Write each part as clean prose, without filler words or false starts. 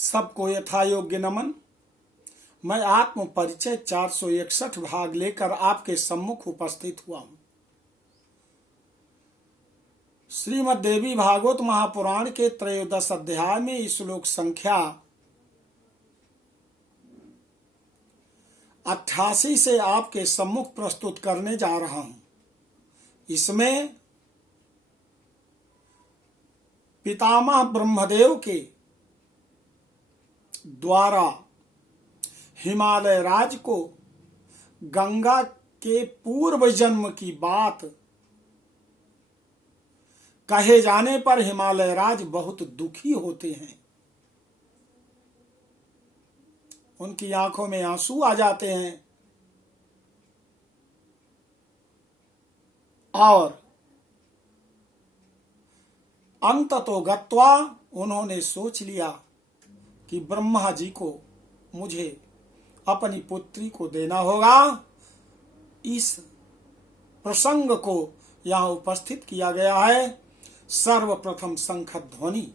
सबको यथा योग्य नमन। मैं आत्म परिचय 461 भाग लेकर आपके सम्मुख उपस्थित हुआ हूं। श्रीमद् देवी भागवत महापुराण के त्रयोदश अध्याय में श्लोक संख्या 88 से आपके सम्मुख प्रस्तुत करने जा रहा हूं। इसमें पितामह ब्रह्मदेव के द्वारा हिमालय राज को गंगा के पूर्व जन्म की बात कहे जाने पर हिमालय राज बहुत दुखी होते हैं। उनकी आंखों में आंसू आ जाते हैं और अंततो गत्वा उन्होंने सोच लिया कि ब्रह्मा जी को मुझे अपनी पुत्री को देना होगा। इस प्रसंग को यहाँ उपस्थित किया गया है। सर्वप्रथम शंख ध्वनि।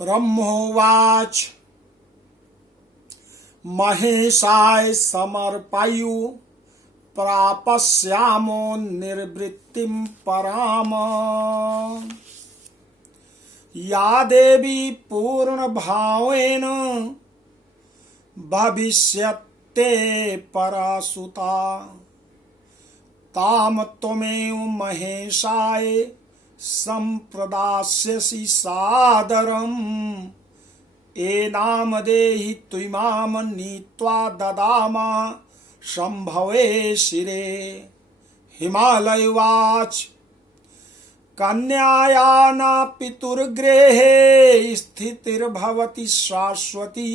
ब्रह्मोवाच महेशाय समर्पयु प्रापस्यामो निर्वृत्तिं पराम या देवी पूर्ण भावेन भविष्यते परासुता ताम त्वमेव महेशाय संप्रदास्यसि सादरम् एनाम देहि त्विमां नीत्वा ददामा शंभवे शिरे। हिमालय उवाच कन्याया न पितुर्गृहे स्थितिर्भवति शाश्वती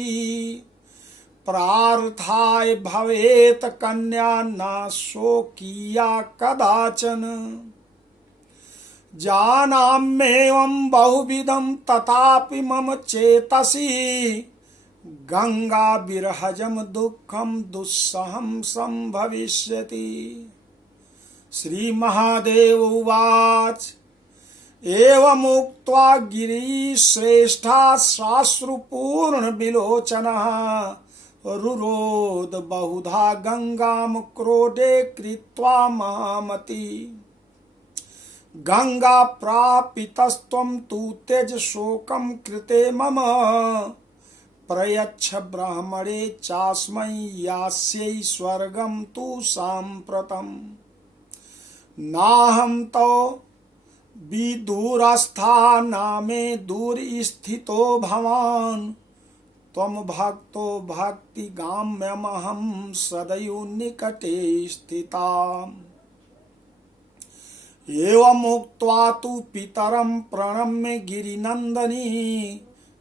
प्रार्थाय भवेत् कन्या न शोकीया कदाचन जानाम्येवं बहुविधं तथापि मम चेतसि गंगा विरहजं दुःखं दुस्सहं संभविष्यति। श्री महादेव उवाच एवमुक्त्वा गिरिश्रेष्ठा साश्रुपूर्ण विलोचनः रुरोद बहुधा गंगां क्रोधे कृत्वा महामती। गंगा प्रापितस्त्वं तु त्यज शोकं कृते मम प्रयच्छ ब्राह्मणे चास्मै यास्यै स्वर्गं तु साम्प्रतम् नाहं तौ विदूरस्था नामे दूरस्थितो भवान् त्वं भक्तो भक्तिगाम्यमहं सदैव निकटे स्थिता। एवमुक्त्वा तु पितरं प्रणम्य गिरिनंदनी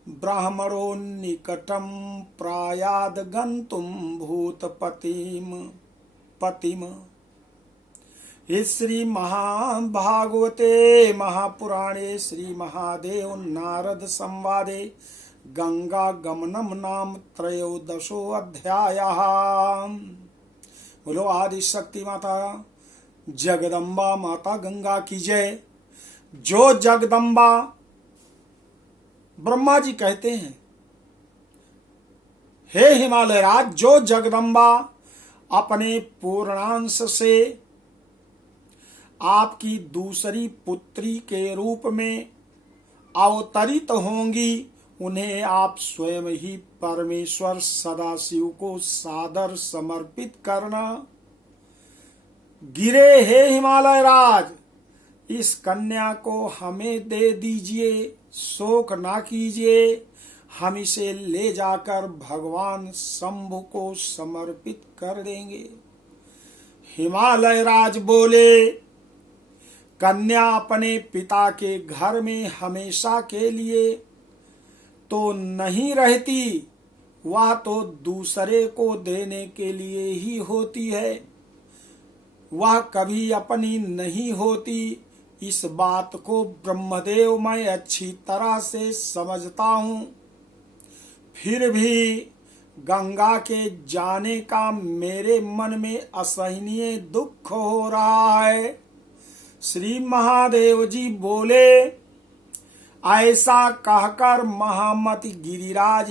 ब्राह्मणो निकटं प्रायाद गन्तुं भूतपतिम्। श्री महाभागवते महापुराणे श्री महादेव नारद संवादे गंगा गमनम नाम त्रयोदशो अध्यायः। बोलो आदि शक्ति माता जगदम्बा माता गंगा की जय। जो जगदम्बा ब्रह्मा जी कहते हैं, हे हिमालय राज, जो जगदम्बा अपने पूर्णांश से आपकी दूसरी पुत्री के रूप में अवतरित होंगी, उन्हें आप स्वयं ही परमेश्वर सदाशिव को सादर समर्पित करना। गिरे हे हिमालय राज, इस कन्या को हमें दे दीजिए, शोक ना कीजिए, हम इसे ले जाकर भगवान शंभु को समर्पित कर देंगे। हिमालय राज बोले, कन्या अपने पिता के घर में हमेशा के लिए तो नहीं रहती, वह तो दूसरे को देने के लिए ही होती है, वह कभी अपनी नहीं होती। इस बात को ब्रह्मदेव मैं अच्छी तरह से समझता हूँ, फिर भी गंगा के जाने का मेरे मन में असहनीय दुख हो रहा है। श्री महादेव जी बोले, ऐसा कहकर महामति गिरिराज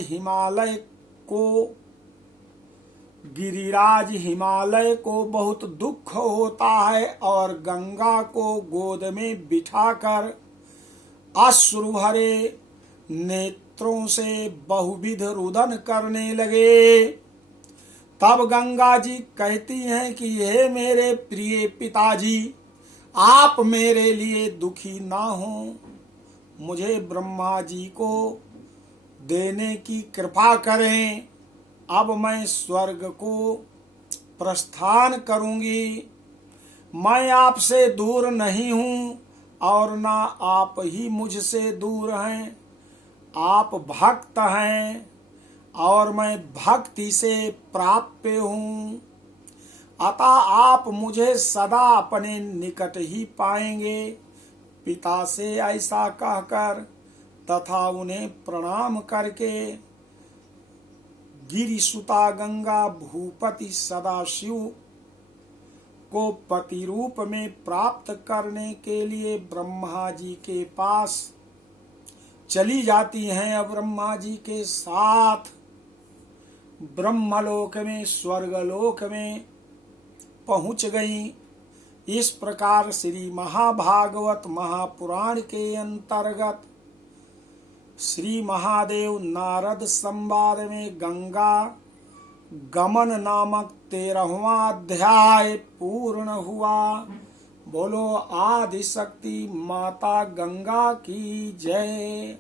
हिमालय को बहुत दुख होता है और गंगा को गोद में बिठाकर अश्रु भरे नेत्रों से बहुविध रुदन करने लगे। तब गंगा जी कहती हैं कि हे मेरे प्रिय पिताजी, आप मेरे लिए दुखी ना हो, मुझे ब्रह्मा जी को देने की कृपा करें। अब मैं स्वर्ग को प्रस्थान करूंगी। मैं आपसे दूर नहीं हूँ और ना आप ही मुझसे दूर हैं। आप भक्त हैं और मैं भक्ति से प्राप्य हूँ, अतः आप मुझे सदा अपने निकट ही पाएंगे। पिता से ऐसा कहकर तथा उन्हें प्रणाम करके गिरिसुता गंगा भूपति सदाशिव को पति रूप में प्राप्त करने के लिए ब्रह्मा जी के पास चली जाती हैं। अब ब्रह्मा जी के साथ ब्रह्मलोक में, स्वर्गलोक में पहुंच गईं। इस प्रकार श्री महाभागवत महापुराण के अंतर्गत श्री महादेव नारद संवाद में गंगा गमन नामक 13वां अध्याय पूर्ण हुआ। बोलो आदि शक्ति माता गंगा की जय।